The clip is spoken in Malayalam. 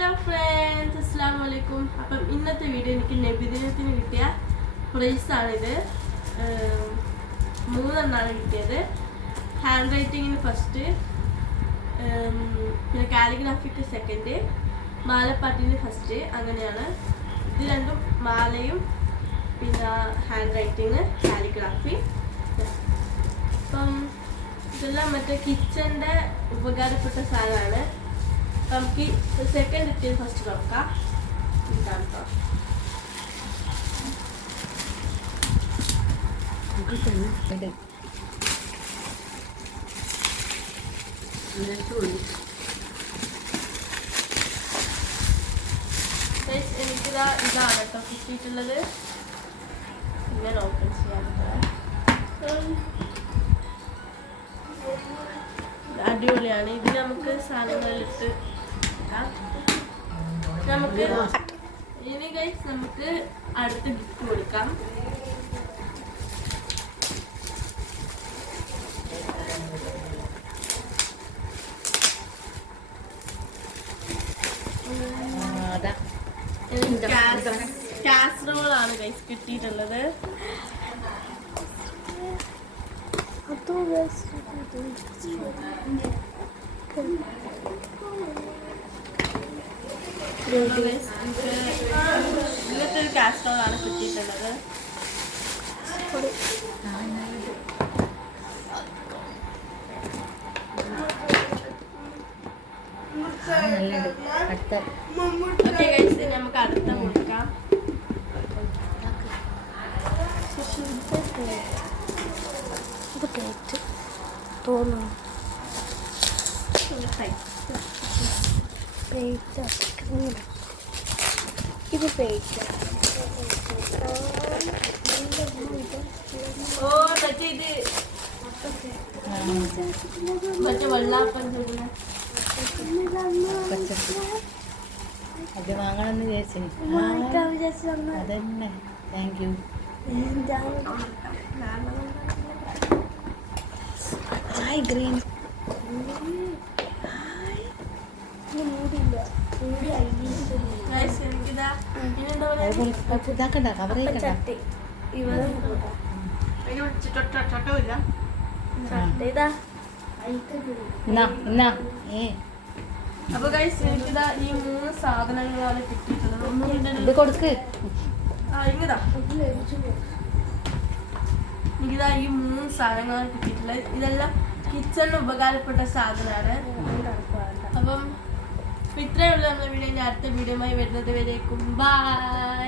ഹലോ ഫ്രണ്ട്സ്, അസ്സലാമു അലൈക്കും. അപ്പം ഇന്നത്തെ വീഡിയോ എനിക്ക് നബിദിനത്തിന് കിട്ടിയ പ്രൈസാണിത്. 3 കിട്ടിയത്. ഹാൻഡ് റൈറ്റിങ്ങിന് ഫസ്റ്റ്, പിന്നെ കാലിഗ്രാഫിക്ക് സെക്കൻഡ്, മാലപ്പാട്ടിന് ഫസ്റ്റ്. അങ്ങനെയാണ് ഇത് രണ്ടും, മാലയും പിന്നെ ഹാൻഡ് റൈറ്റിങ്, കാലിഗ്രാഫി. അപ്പം ഇതെല്ലാം മറ്റേ കിച്ചൻ്റെ ഉപകാരപ്പെട്ട സാധനമാണ്. നമുക്ക് സെക്കൻഡ് കിട്ടിയത് ഫസ്റ്റ് നോക്കാം. ഇതാണ് കേട്ടോ. എനിക്കിതാ ഇതാണ് കേട്ടോ കിട്ടിയിട്ടുള്ളത്. ഇങ്ങനെ ഓപ്പൺ ചെയ്യാൻ അടിപൊളിയാണ്. ഇത് നമുക്ക് സാധനങ്ങളിലിട്ട് നമുക്ക് ഇനി ഗൈസ് നമുക്ക് അടുത്ത ഗിഫ്റ്റ് കൊടുക്കാം. കാസറോളാണ് ഗൈസ് കിട്ടിയിട്ടുള്ളത്. ഇങ്ങനത്തെ ഒരു കാസറോളാണ് കിട്ടിയിട്ടുള്ളത്. ഓക്കെ ഗൈസ്, നമുക്ക് അടുത്ത കൊടുക്കാം. ഇത് പേറ്റ്. ഓ മറ്റേ ഇത് മറ്റേ വെള്ളാപ്പം അത് വാങ്ങണമെന്ന് വിചാരിച്ചു. അതന്നെ, താങ്ക് യു. Hi green. ഇതാക്കണ്ട, കവറേക്കണ്ട. അപ്പൊ ഗൈസ്, എനിക്കിതാ ഈ 3 സാധനങ്ങളാണ് കിട്ടിയിട്ടുള്ളത്. ഇത് കൊടുക്ക്. എനിക്കിതാ ഈ 3 സാധനങ്ങളാണ് കിട്ടിയിട്ടുള്ളത്. ഇതെല്ലാം കിച്ചണിന് ഉപകാരപ്പെട്ട സാധനമാണ്. അപ്പം ഇത്രയുള്ള നമ്മുടെ വീഡിയോ. അടുത്ത വീഡിയോയുമായി വരുന്നത് വരേക്കും ബൈ.